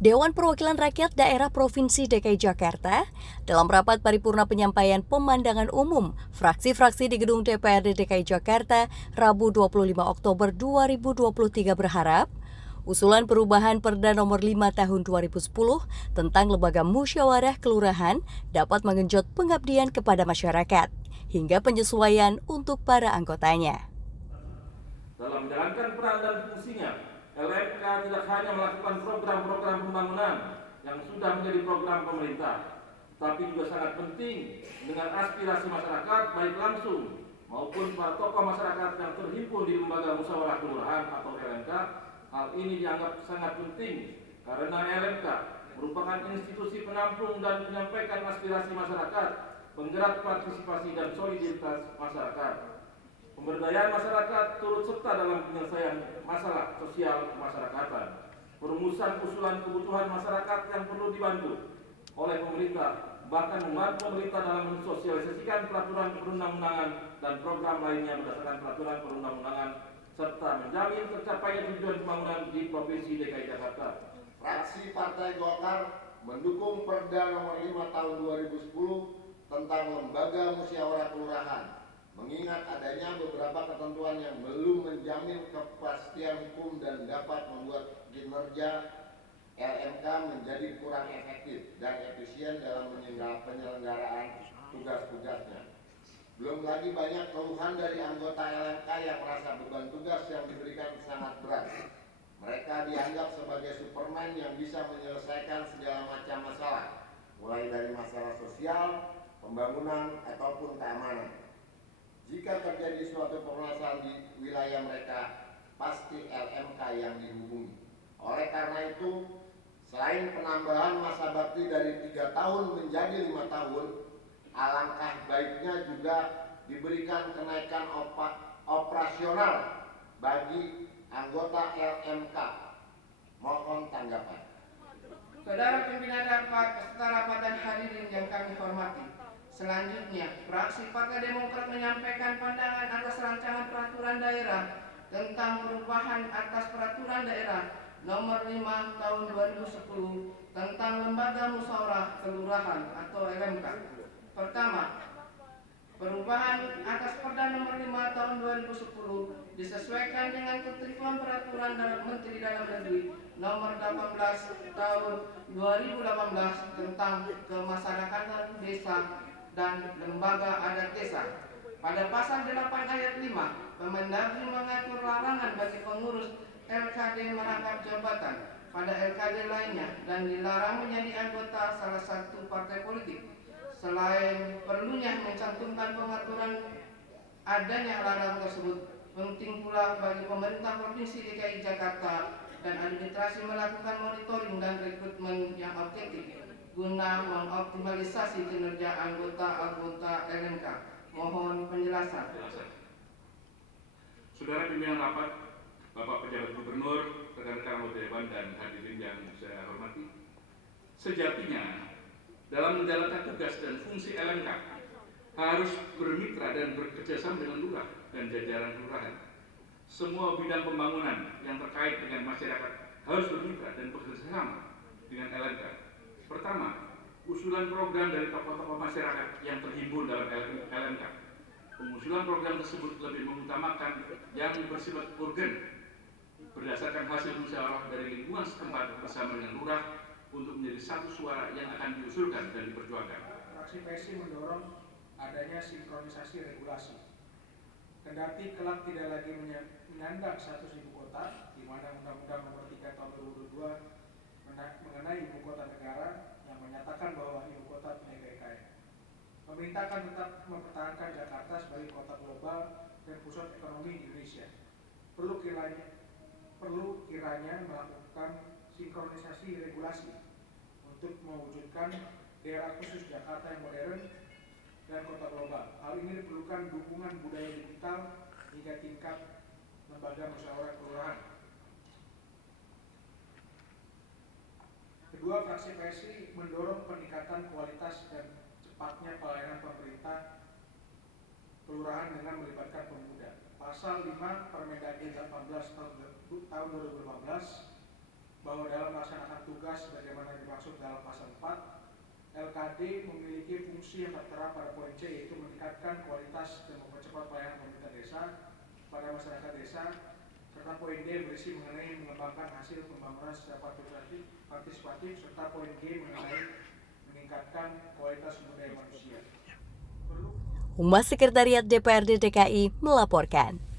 Dewan Perwakilan Rakyat Daerah Provinsi DKI Jakarta dalam rapat paripurna penyampaian pemandangan umum fraksi-fraksi di Gedung DPRD DKI Jakarta Rabu 25 Oktober 2023 berharap usulan perubahan Perda Nomor 5 Tahun 2010 tentang Lembaga Musyawarah Kelurahan dapat menggenjot pengabdian kepada masyarakat hingga penyesuaian untuk para anggotanya. Dalam menjalankan peran dan fungsinya, LMK tidak hanya melakukan program-program pembangunan yang sudah menjadi program pemerintah, tapi juga sangat penting dengan aspirasi masyarakat baik langsung maupun para tokoh masyarakat yang terhimpun di Lembaga Musyawarah Kelurahan atau LMK. Hal ini dianggap sangat penting karena LMK merupakan institusi penampung dan menyampaikan aspirasi masyarakat, penggerak partisipasi dan soliditas masyarakat. Pemberdayaan masyarakat turut serta dalam penyelesaian masalah sosial kemasyarakatan, perumusan usulan kebutuhan masyarakat yang perlu dibantu oleh pemerintah, bahkan membantu pemerintah dalam mensosialisasikan peraturan perundang-undangan dan program lainnya berdasarkan peraturan perundang-undangan, serta menjamin tercapainya tujuan pembangunan di Provinsi DKI Jakarta. Fraksi Partai Golkar mendukung Perda Nomor 5 Tahun 2010 tentang Lembaga Musyawarah Kelurahan, mengingat adanya beberapa ketentuan yang belum menjamin kepastian hukum dan dapat membuat kinerja LMK menjadi kurang efektif dan efisien dalam penyelenggaraan tugas-tugasnya. Belum lagi banyak keluhan dari anggota LMK yang merasa beban tugas yang diberikan sangat berat. Mereka dianggap sebagai Superman yang bisa menyelesaikan segala macam masalah, mulai dari masalah sosial, pembangunan, ataupun keamanan. Jika terjadi suatu permasalahan di wilayah mereka, pasti LMK yang dihubungi. Oleh karena itu, selain penambahan masa bakti dari 3 tahun menjadi 5 tahun, alangkah baiknya juga diberikan kenaikan operasional bagi anggota LMK. Mohon tanggapan. Saudara pimpinan rapat beserta rapat dan hadirin yang kami hormati. Selanjutnya, fraksi Partai Demokrat menyampaikan pandangan atas rancangan peraturan daerah tentang perubahan atas peraturan daerah Nomor 5 Tahun 2010 tentang Lembaga Musyawarah Kelurahan atau LMK. Pertama, perubahan atas Perda Nomor 5 Tahun 2010 disesuaikan dengan ketentuan Peraturan Menteri Dalam Negeri Nomor 18 Tahun 2018 tentang kemasyarakatan desa dan lembaga adat desa. Pada pasal 8 ayat 5, Permendagri mengatur larangan bagi pengurus LKD merangkap jabatan pada LKD lainnya dan dilarang menjadi anggota salah satu partai politik. Selain perlunya mencantumkan pengaturan adanya larangan tersebut, penting pula bagi pemerintah Provinsi DKI Jakarta dan administrasi melakukan monitoring dan rekrutmen yang objektif guna mengoptimalisasi kinerja anggota-anggota LMK. Mohon penjelasan. Saudara pimpinan rapat, Bapak Pejabat Gubernur, rekan-rekan anggota Dewan dan hadirin yang saya hormati, sejatinya dalam menjalankan tugas dan fungsi LMK harus bermitra dan bekerjasama dengan lurah dan jajaran kelurahan. Semua bidang pembangunan yang terkait dengan masyarakat harus bermitra dan bekerjasama dengan LMK. Pertama, usulan program dari tokoh-tokoh masyarakat yang terhimpun dalam LMK. Pengusulan program tersebut lebih mengutamakan yang bersifat urgen berdasarkan hasil musyawarah dari lingkungan setempat bersama dengan lurah untuk menjadi satu suara yang akan diusulkan dan diperjuangkan. Fraksi PSI mendorong adanya sinkronisasi regulasi. Kendati kelak tidak lagi menyandang status ibu kota, di mana Undang-Undang Nomor 3 Tahun 2022 mengenai ibu kota negara yang menyatakan bahwa ibu kota punya IKN. Pemerintah akan tetap mempertahankan Jakarta sebagai kota global dan pusat ekonomi Indonesia. Perlu kiranya melakukan sinkronisasi regulasi untuk mewujudkan daerah khusus Jakarta yang modern dan kota global. Hal ini diperlukan dukungan budaya digital hingga tingkat lembaga musyawarah kelurahan. Kedua, fraksi PSI mendorong peningkatan kualitas dan cepatnya pelayanan pemerintah kelurahan dengan melibatkan pemuda. Pasal 5 Permendagri 18 tahun 2015 bahwa dalam melaksanakan tugas tugas sebagaimana dimaksud dalam pasal 4. LKD memiliki fungsi yang tertera pada poin C, yaitu meningkatkan kualitas dan mempercepat pelayanan pemerintah desa pada masyarakat desa, serta poin D berisi mengenai mengembangkan hasil pembangunan secara partisipatif, serta poin G mengenai meningkatkan kualitas sumber daya manusia. Humas Sekretariat DPRD DKI melaporkan.